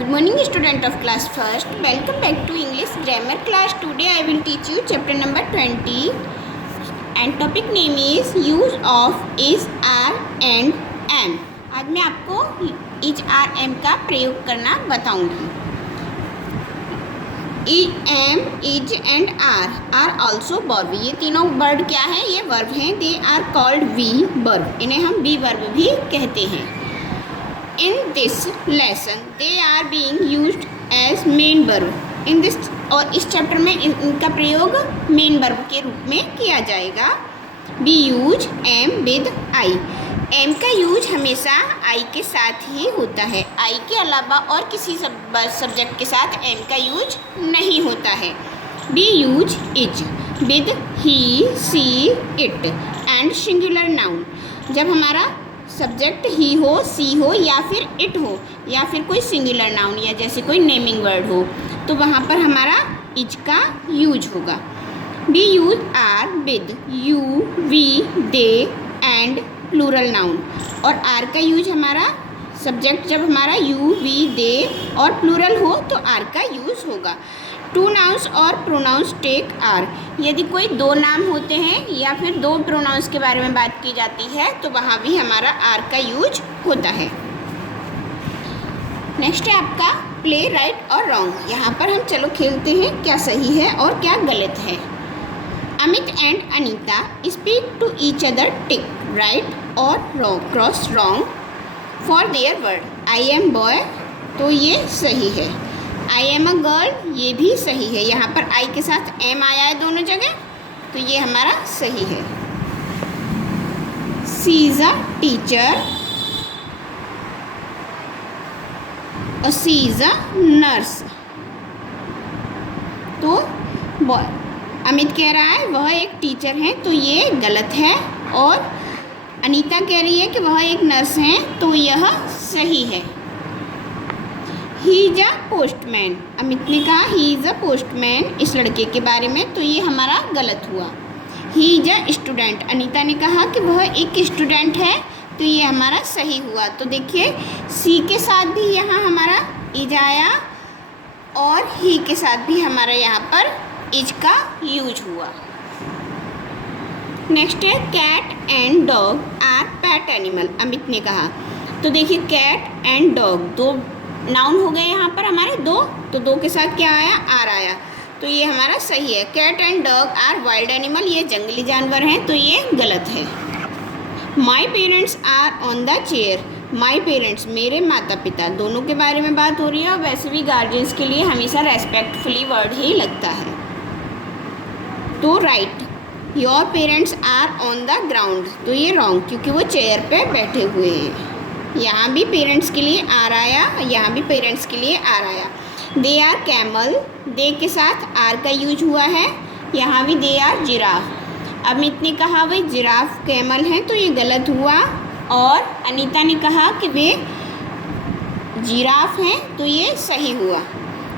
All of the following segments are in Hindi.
Good morning, student of class first. Welcome back to English grammar class. Today I will teach you chapter number 20 and topic name is use of is, are and am. आज मैं आपको is, are, am का प्रयोग करना बताऊंगी. am, is and are also verb. ये तीनों वर्ड क्या है? ये वर्ब हैं. They are called we verb. इन्हें हम we verb भी कहते हैं. In this lesson they are being used as main verb in this और इस चैप्टर में इनका प्रयोग मेन वर्ब के रूप में किया जाएगा. We use am with I. am का यूज हमेशा I के साथ ही होता है. I के अलावा और किसी सब्जेक्ट के साथ am का यूज नहीं होता है. We use is with he, she, it and singular noun. जब हमारा सब्जेक्ट ही हो, सी हो या फिर इट हो या फिर कोई सिंगुलर नाउन या जैसे कोई नेमिंग वर्ड हो तो वहाँ पर हमारा इज का यूज होगा. We use are with you, we, they and plural noun. और आर का यूज हमारा सब्जेक्ट जब हमारा यू, वी, दे और प्लूरल हो तो आर का यूज होगा. टू नाउन्स और प्रोनाउंस टेक आर. यदि कोई दो नाम होते हैं या फिर दो प्रोनाउंस के बारे में बात की जाती है तो वहाँ भी हमारा आर का यूज होता है. नेक्स्ट है आपका प्ले, राइट और रॉन्ग. यहाँ पर हम चलो खेलते हैं क्या सही है और क्या गलत है. Amit and Anita speak to each other tick right और wrong cross wrong for their word. I am boy तो ये सही है. आई एम अ गर्ल ये भी सही है. यहाँ पर आई के साथ एम आया है दोनों जगह तो ये हमारा सही है. सी इज़ अ टीचर और सी इज़ अ नर्स. तो अमित कह रहा है वह एक टीचर है तो ये गलत है और अनीता कह रही है कि वह एक नर्स हैं तो यह सही है. He is a postman. Amit ने कहा ही इज़ अ पोस्टमैन इस लड़के के बारे में तो ये हमारा गलत हुआ. He is a student. Anita ने कहा कि वह एक स्टूडेंट है तो ये हमारा सही हुआ. तो देखिए सी के साथ भी यहाँ हमारा इज आया और ही के साथ भी हमारा यहाँ पर इज का यूज हुआ. नेक्स्ट है cat and dog are pet animal. Amit ने कहा तो देखिए कैट एंड डॉग दो नाउन हो गए यहाँ पर हमारे दो तो दो के साथ क्या आया? आर आया तो ये हमारा सही है. Cat and dog are wild animal ये जंगली जानवर हैं तो ये गलत है. My parents are on the chair. My parents मेरे माता पिता दोनों के बारे में बात हो रही है और वैसे भी गार्जियंस के लिए हमेशा रेस्पेक्टफुली वर्ड ही लगता है. तो right your parents are on the ground तो ये रॉन्ग क्योंकि वो चेयर पे बैठे हुए हैं. यहाँ भी पेरेंट्स के लिए आर आया यहाँ भी पेरेंट्स के लिए आर आया. दे आर कैमल दे के साथ आर का यूज हुआ है. यहाँ भी दे आर जिराफ. अमित ने कहा वे जिराफ कैमल हैं तो ये गलत हुआ और अनीता ने कहा कि वे जिराफ हैं तो ये सही हुआ.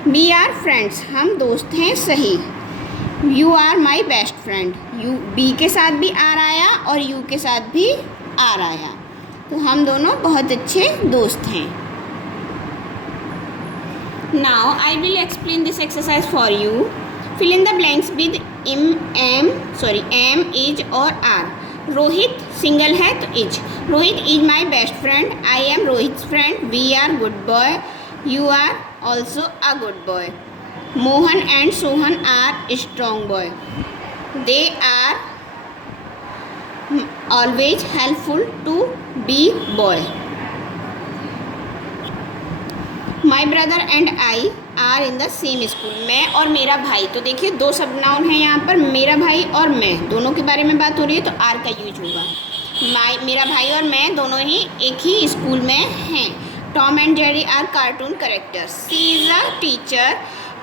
वी आर फ्रेंड्स हम दोस्त हैं सही. You are my best friend. यू बी के साथ भी आर आया और यू के साथ भी आर आया तो हम दोनों बहुत अच्छे दोस्त हैं. Now I will explain this exercise for you. Fill in the blanks with am, is और आर. रोहित सिंगल है तो is. Rohit is my best friend. I am Rohit friend. We are good boy. You are also a good boy. Mohan and Sohan are strong boy. They are always helpful to be boy. My brother and I are in the same school. मैं और मेरा भाई तो देखिए दो सब नाउन है यहाँ पर. मेरा भाई और मैं दोनों के बारे में बात हो रही है तो आर का यूज होगा. मेरा भाई और मैं दोनों ही एक ही स्कूल में हैं. Tom and Jerry are cartoon characters. She is a teacher.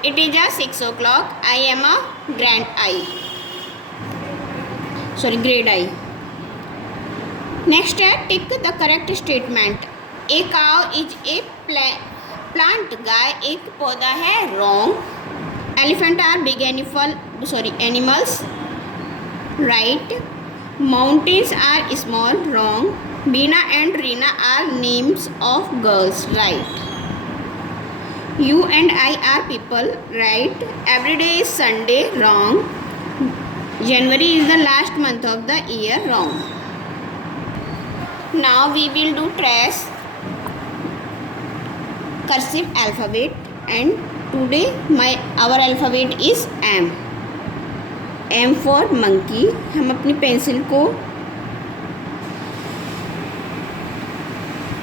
It is a 6 o'clock. I am a grade I. Next है tick the correct statement. A cow is a plant. गाय एक पौधा है wrong. Elephant are big animals right. Mountains are small wrong. Beena and Reena are names of girls right. You and I are people, right? Every day is Sunday, wrong. January is the last month of the year, wrong. Now we will do trace cursive alphabet, and today our alphabet is M. M for monkey. हम अपनी पेंसिल को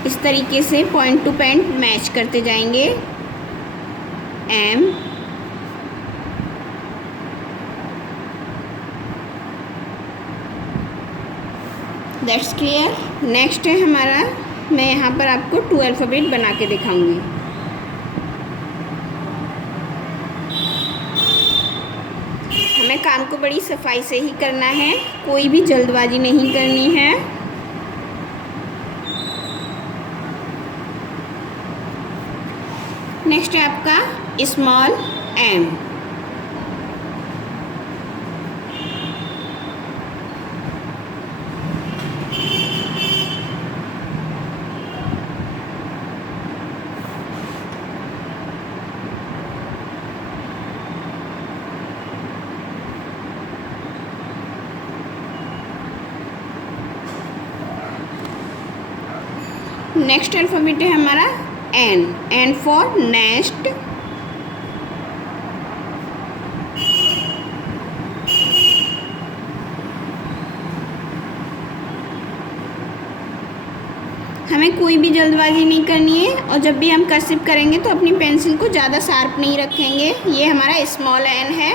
इस तरीके से पॉइंट टू पॉइंट मैच करते जाएंगे. M, that's clear. नेक्स्ट है हमारा, मैं यहाँ पर आपको 2 अल्फ़ाबेट बना के दिखाऊंगी. हमें काम को बड़ी सफाई से ही करना है, कोई भी जल्दबाजी नहीं करनी है. नेक्स्ट है आपका स्मॉल m. नेक्स्ट अल्फ़ाबेट है हमारा N. N for nest. हमें कोई भी जल्दबाजी नहीं करनी है, और जब भी हम कर्सिव करेंगे तो अपनी पेंसिल को ज़्यादा शार्प नहीं रखेंगे. ये हमारा स्मॉल n है,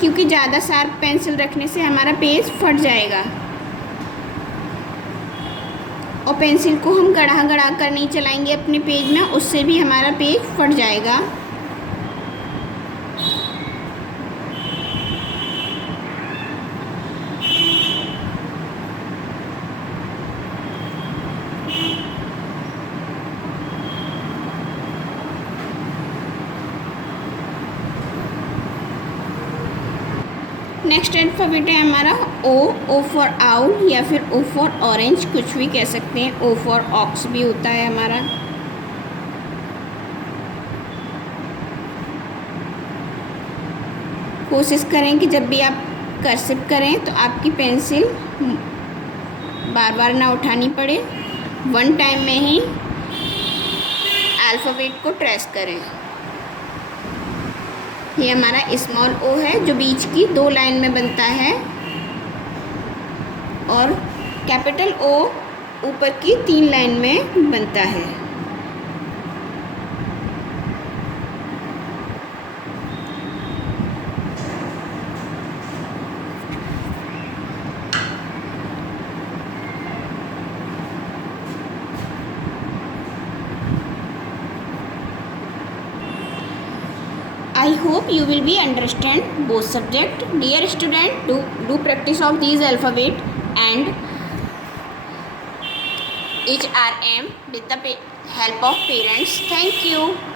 क्योंकि ज़्यादा शार्प पेंसिल रखने से हमारा पेज फट जाएगा, और पेंसिल को हम गड़ा गड़ा कर नहीं चलाएंगे अपने पेज में, उससे भी हमारा पेज फट जाएगा. नेक्स्ट अल्फ़ाबेट है हमारा O. O फॉर आउल या फिर O फॉर ऑरेंज, कुछ भी कह सकते हैं. O फॉर ऑक्स भी होता है हमारा. कोशिश करें कि जब भी आप कर्सिव करें तो आपकी पेंसिल बार बार ना उठानी पड़े, वन टाइम में ही अल्फ़ाबेट को ट्रेस करें. ये हमारा स्मॉल O है जो बीच की 2 लाइन में बनता है, और कैपिटल O ऊपर की 3 लाइन में बनता है. I hope you will be understand both subject. Dear student, do practice of these alphabet and each RM with the help of parents. Thank you.